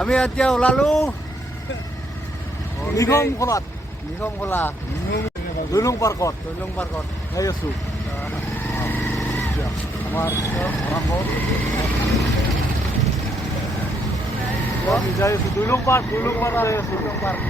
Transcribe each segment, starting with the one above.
আমি এতিয়া ওলালো নিগম খোলা দৈলং পাৰ্কত যাই আছো আমাৰ আৰম্ভ যাই আছো দৈলং পাৰ্ক যাই আছো দৈলং পাৰ্ক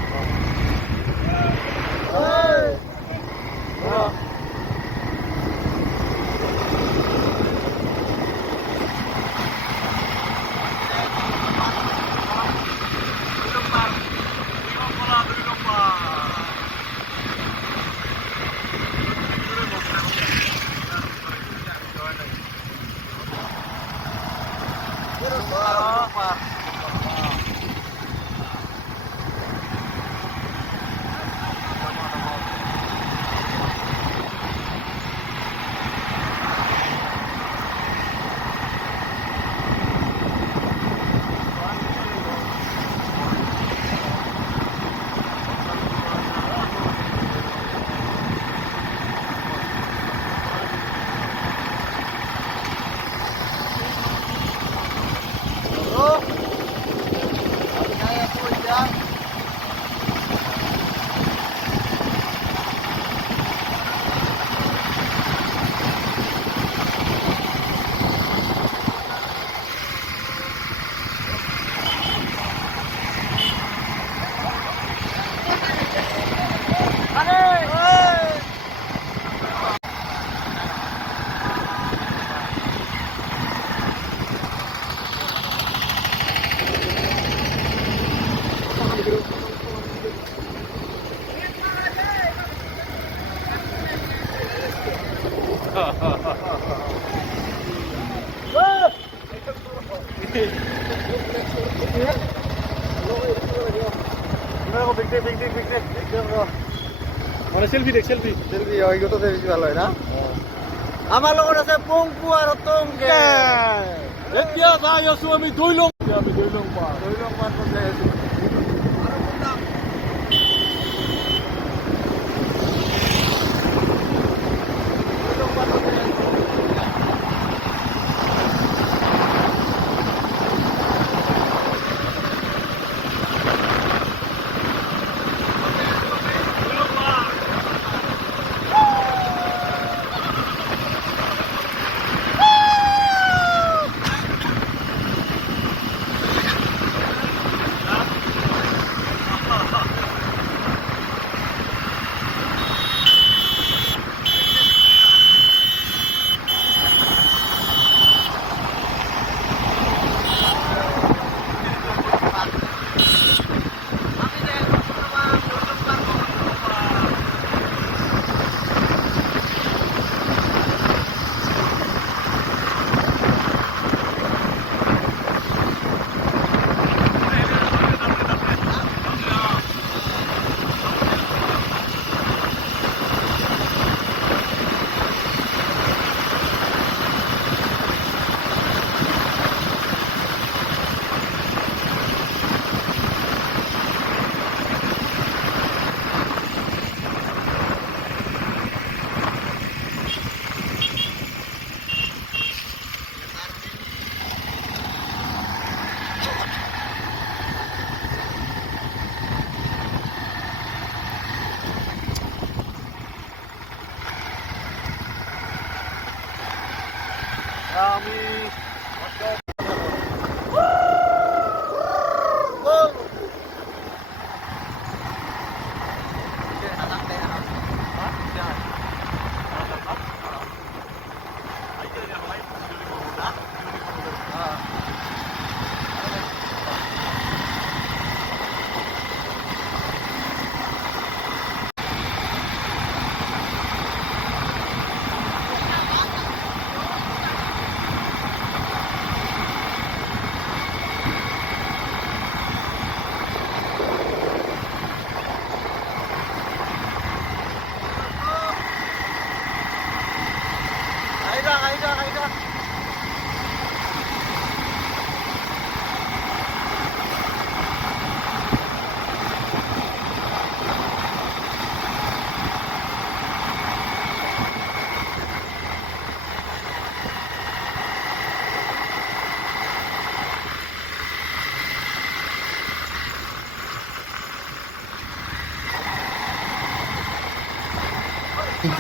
মানে সেলফি হয়তো বেশি ভালো হয় না আমার লগত আছে পংকু আর টংকে এতিয়া যাই আছো আমি দৈলং পাৰ্কত যাই আছো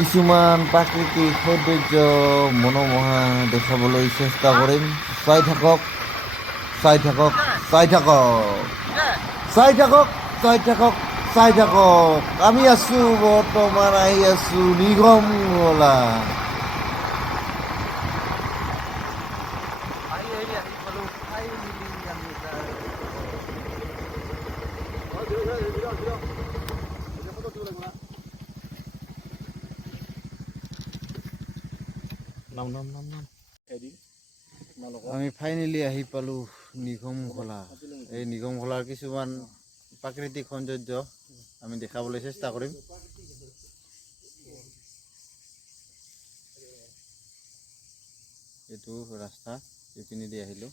কিছুমান প্ৰাকৃতিক সৌন্দৰ্য মনোমোহা দেখাবলৈ চেষ্টা কৰিম। চাই থাকক, চাই থাকক, চাই থাকক, চাই থাকক, চাই থাকক, চাই থাকক। আমি আছো বৰ্তমান আহি আছো নিগম গলা। আমি ফাইনেলি আহি পালো নিগম খোলা। এই নিগম খোলাৰ কিছুমান প্ৰাকৃতিক সৌন্দৰ্য আমি দেখাবলৈ চেষ্টা কৰিম। এইটো ৰাস্তা, এইপিনেদি আহিলো।